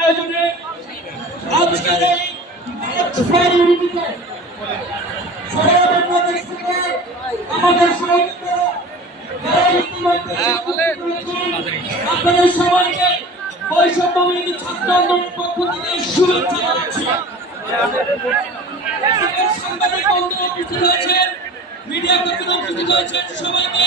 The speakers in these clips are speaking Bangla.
আয়োজনে আজকের আমাদের আপনাদের সবাইকে বৈষম্য বিরোধী ছাত্র আন্দোলনের পক্ষ থেকে শুভেচ্ছা জানাচ্ছি। সাংবাদিক বন্ধুরা উপস্থিত হয়েছেন, মিডিয়া কর্মীরা উপস্থিত হয়েছেন, সবাইকে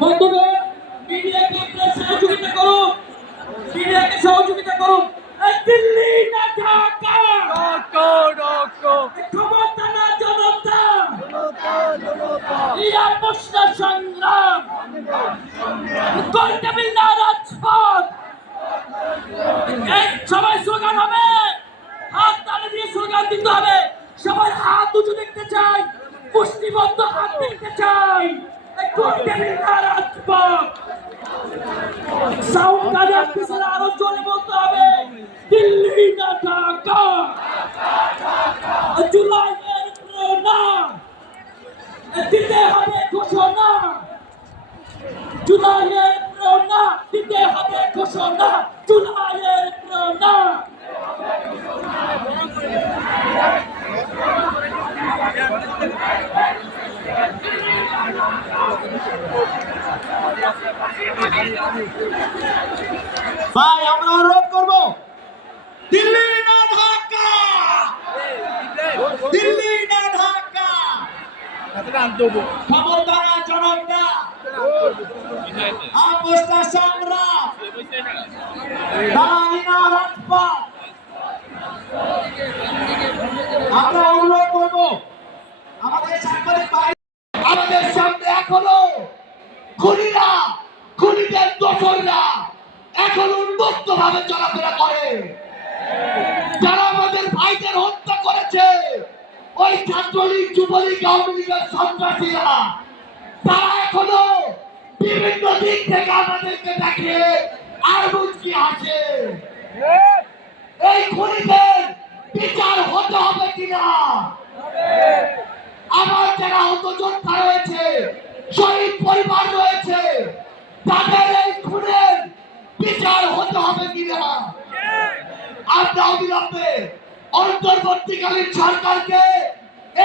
বন্ধুরা মিডিয়াকে সহযোগিতা করুন, মিডিয়াকে সহযোগিতা করুন। দিল্লি না ঢাকা, ক্ষমতা না জনতা, প্রশ্ন সংগ্রাম করতে মিল না রাজপথ। সবাই স্লোগান হবে, হাত তালে দিয়ে স্লোগান দিতে হবে। সবাই হাত উঁচু দেখতে চাই, মুষ্টিবদ্ধ হাত দেখতে চাই। করতে মিল না রাজপথ। সাউন্ড কাজে আসতেছে, আরো জোরে বলতে হবে, দিল্লি না ঢাকা। জুলাইয়ের প্রেরণা দিতে হবে ঘোষণা, জুলাইয়ের প্রেরণা দিতে হবে ঘোষণা, জুলাইয়ের প্রেরণা। ভাই আমরা অনুরোধ করবো, দিল্লি না ঢাকা, দিল্লি না ঢাকা। খবরদার জনতা আপোষটা সংগ্রাম দাঁড়াইনা রাজপথ। আমরা অনুরোধ করবো আমাদের সাংবাদিক ভাই, আমাদের সামনে এখনো খুনিরা, খুনিদের দোসররা এখন উন্মুক্ত ভাবে চলাফেরা করে। যারা আমাদের ভাইদের হত্যা করেছে, ওই ছাত্রলীগ, যুবলীগ, আওয়ামী লীগের সন্ত্রাসীরা, তারা এখনো বিভিন্ন দিক থেকে আমাদেরকে দেখে আর মুচকি হাসে। এই খুনিদের বিচার হতে হবে কিনা, আমার যারা আহত যোদ্ধা রয়েছে, শহীদ পরিবার রয়েছে, তাদের এই খুনের বিচার হতে হবে কিনা আমরা অবিলম্বে অন্তর্বর্তীকালীন সরকারকে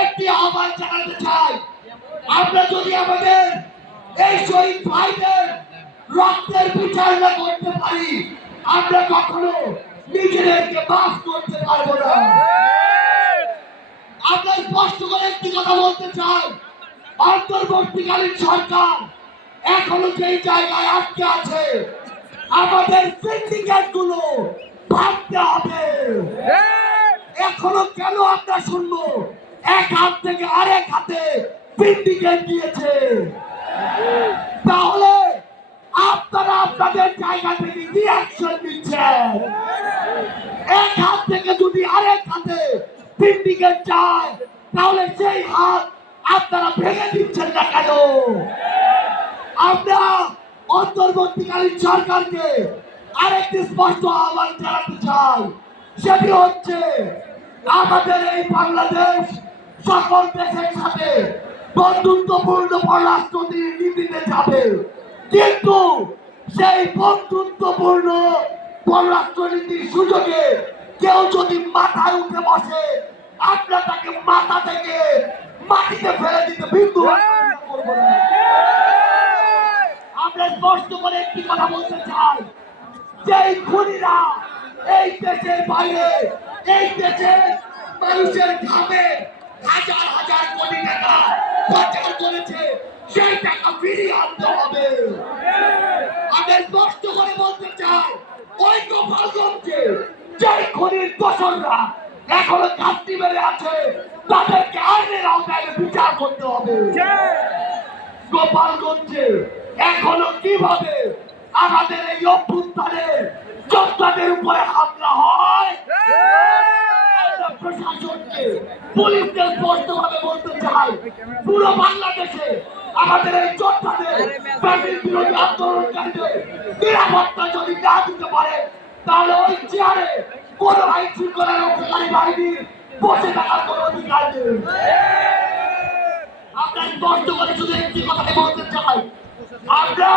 একটি আহ্বান জানাতে চাই। আমরা যদি আমাদের এই শহীদ ভাইদের রক্তের বিচার না করতে পারি, আমরা কখনো নিজেদেরকে মাফ করতে পারবো না। আমরা স্পষ্ট করে একটি কথা বলতে চাই, অন্তর্বর্তীকালীন সরকার এখনো যেই জায়গায় আটকে আছে, আমাদের সিন্ডিকেট গুলো ভাবতে হবে। এখনো কেন আমরা শুনবো এক হাত থেকে আরেক হাতে সিন্ডিকেট দিয়েছে? তাহলে আপনারা আপনাদের জায়গা থেকে কি অ্যাকশন নিচ্ছেন? এক হাত থেকে যদি আরেক হাতে সিন্ডিকেট যায়, তাহলে সেই হাত আপনারা ভেঙে দিচ্ছেন না কেন? আমরা অন্তর্বর্তীকালীন সরকারকে আরেকটি স্পষ্ট আহ্বান জানাতে চাই, সেটি হচ্ছে আমাদের এই বাংলাদেশ সকল দেশের সাথে বন্ধুত্বপূর্ণ পররাষ্ট্র নীতিতে যাবে, কিন্তু সেই বন্ধুত্বপূর্ণ পররাষ্ট্র নীতির সুযোগে কেউ যদি মাথায় উঠে বসে, আমরা তাকে মাথা থেকে মাটিতে ফেলে দিতে বিন্দু করবো না। আমরা স্পষ্ট করে একটি কথা বলতে চাই, যে খুনিরা এই দেশের বাইরে, এই দেশের মানুষের ঘামে হাজার হাজার কোটি টাকা পাচার করেছে, সেই টাকা ফিরিয়ে আনতে হবে। আমরা স্পষ্ট করে বলতে চাই, ওই গোপালগঞ্জে যে খুনির দোসররা এখনো কাস্তি মেরে আছে, তাদেরকে আইনের আওতায় বিচার করতে হবে। গোপালগঞ্জে এখনো কিভাবে আমাদের এই অভ্যুত্থানের যোদ্ধাদের উপরে হামলা হয়, প্রশাসনকে, পুলিশকে স্পষ্ট ভাবে বলতে চাই, পুরো বাংলাদেশে আমাদের এই যোদ্ধাদের বিরোধী আন্দোলনকারীদের নিরাপত্তা যদি না দিতে পারে, তাহলে ওই চেয়ারে কোন আইন শৃঙ্খলা রক্ষাকারী বাহিনীর বসে থাকার কোন অধিকার নেই। আমরা স্পষ্ট করে শুধু একটি কথাই বলতে চাই, আমরা